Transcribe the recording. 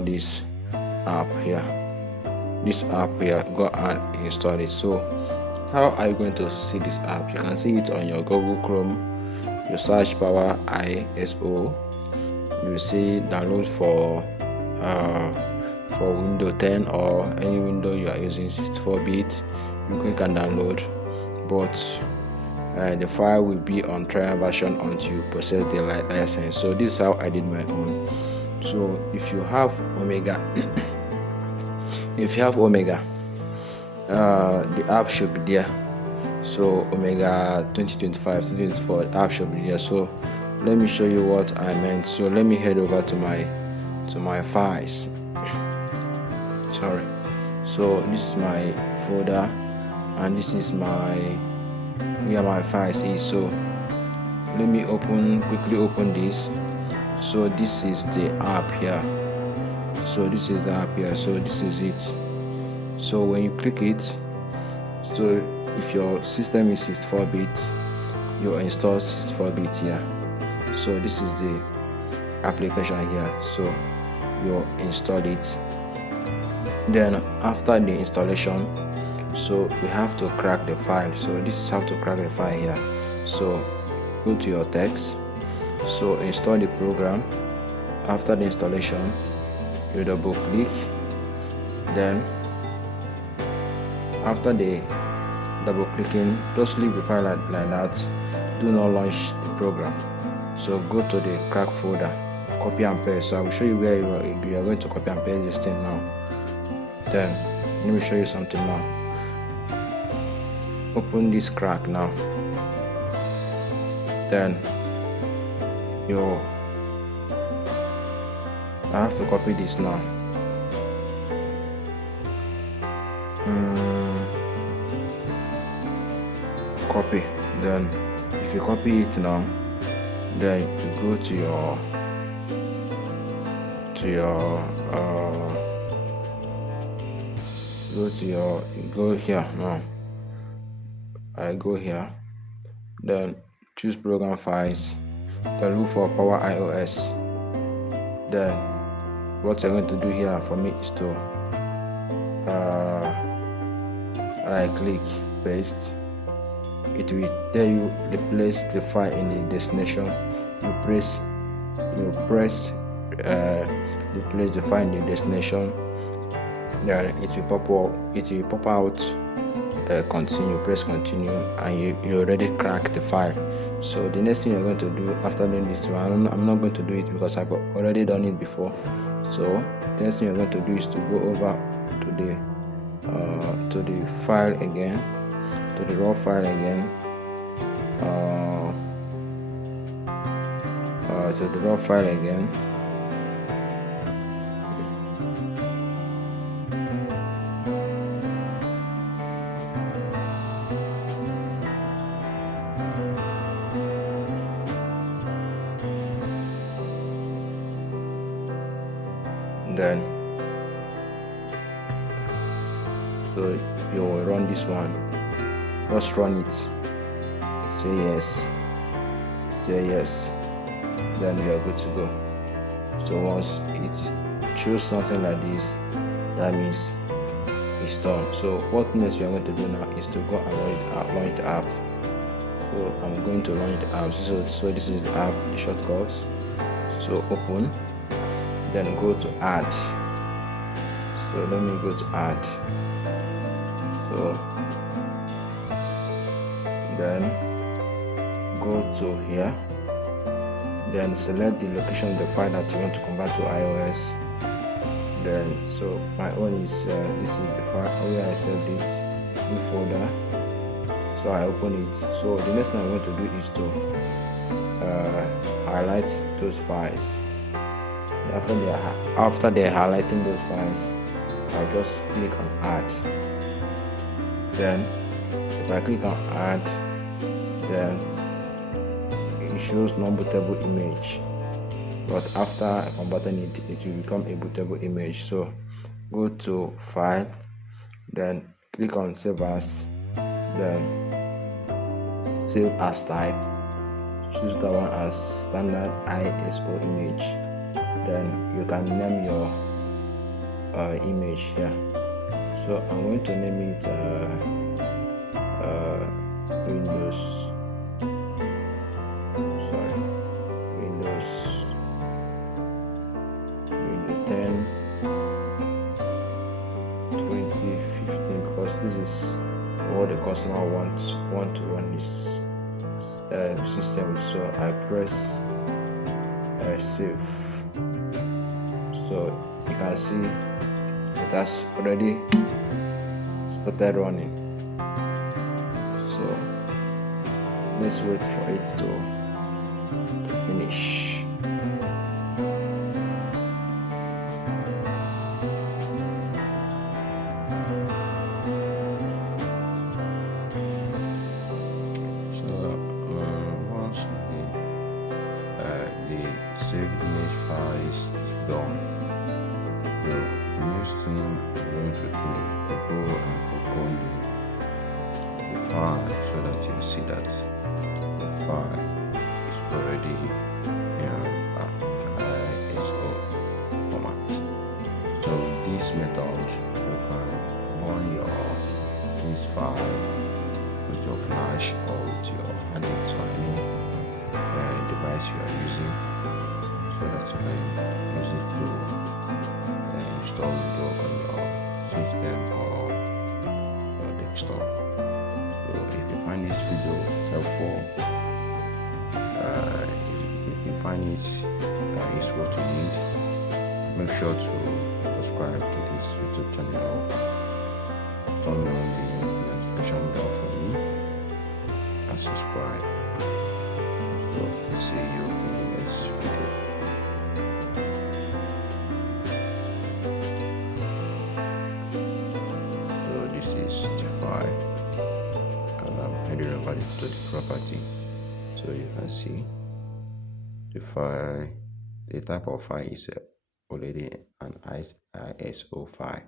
this app here. Go and install it. So how are you going to see this app? You can see it on your Google Chrome. You search PowerISO. You see download for Windows 10 or any window you are using 64-bit. You click and download, but the file will be on trial version until you process the license. So this is how I did my own. So if you have Omega the app should be there. So Omega 2025 2024 app should be there. So let me show you what I meant. So let me head over to my files. Sorry. So this is my folder and this is where my files is. So let me quickly open this. So this is the app here. So this is it. So when you click it, so if your system is 64-bit, you install 64-bit here. So this is the application here. So you install it. Then after the installation, so we have to crack the file. So this is how to crack the file here. So go to your text. So install the program. After the installation, you double click. Then after the double clicking, just leave the file like that. Do not launch the program. So go to the crack folder, copy and paste. So I will show you where you are going to copy and paste this thing now. Then let me show you something now. Open this crack now. Then I have to copy this now. Copy. Then if you copy it now, then you go to your go here now. I go here, then choose program files, then look for PowerISO. Then what you're going to do here for me is to right click, paste. It will tell you replace the file in the destination. You press replace the file in the destination. Then it will pop out continue. Press continue and you already cracked the file. So the next thing you're going to do after doing this one, I'm not going to do it because I've already done it before. So the next thing you're going to do is to go over to the file again, to the raw file again, to the raw file again. Then so you will run this one. Just run it. Say yes. Then you are good to go. So once it shows something like this, that means it's done. So what next we are going to do now is to go and launch the app. So I'm going to launch the app. So this is the app, the shortcut. So open. Then go to add. So let me go to add. So then go to here, then select the location of the file that you want to convert to iOS. Then so my own is this is the file where I saved it, new folder. So I open it. So the next thing I'm going to do is to highlight those files. After they're highlighting those files, I'll just click on add. Then if I click on add, then it shows non-bootable image, but after converting it, it will become a bootable image. So go to file, then click on save as, then save as type, choose that one as standard ISO image. Then you can name image here. So I'm going to name it Windows Windows 10 2015, because this is what the customer wants to run this system with. So I press save. So you can see it has already started running. So let's wait for it to finish. Once the saved image file is done, the next thing we're going to do is go and open the file, so that you see that the file is already in ISO format. So with this method, you can run this file with your flash or with your handheld or any device you are using, so that you can use it to install video on your system or your desktop. So if you find this video helpful, if you find it is what you need, make sure to subscribe to this YouTube channel, turn on the notification bell for me, and subscribe. So see you in the next video. So this is the file, and I'm heading over to the property. So you can see the file, the type of file is already an ISO file.